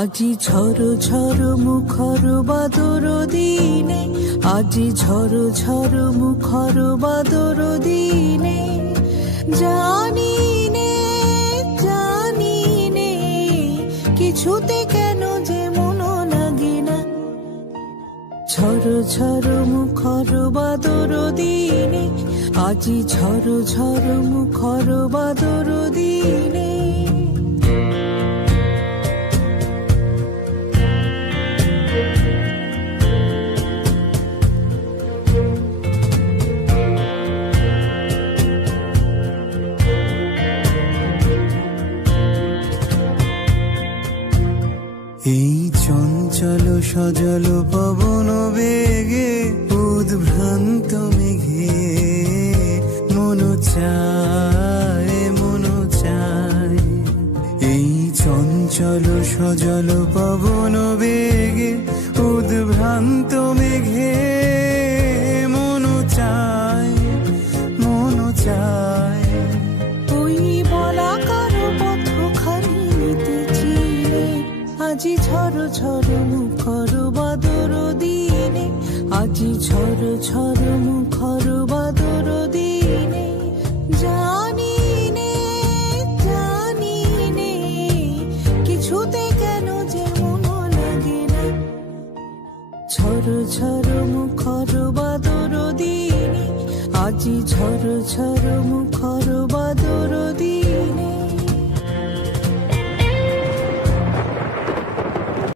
আজি ঝড় ঝড় মুখর বাদর দিনে, আজি ঝড় ঝড় মুখর বাদর দিনে, জানি নে জানি নে কিছুতে কেন যে মন লাগে না। ঝড় ঝড় মুখর বাদর দিনে, আজি ঝড় ঝড় মুখর বাদর দিনে। এই চঞ্চল সজল পবন বেগে, উদ্ভ্রান্ত মেঘে মন চায় মন চায়। এই চঞ্চল সজল পবন বেগে, উদ্ভ্রান্ত মেঘে মন চায় মন চায়। ওই বলাকার পথখানি নিতেছি রে, আজি ঝড় ঝড় মুখর বাদর দিনে, আজি ঝড় ঝড় মুখর বাদর দিনে, জানি নে জানি নে কিছুতে কেন যে মন লাগে না। ঝড় ঝড় মুখর বাদর দিনে, আজি ঝড় ঝড় মুখর বাদর দিনে।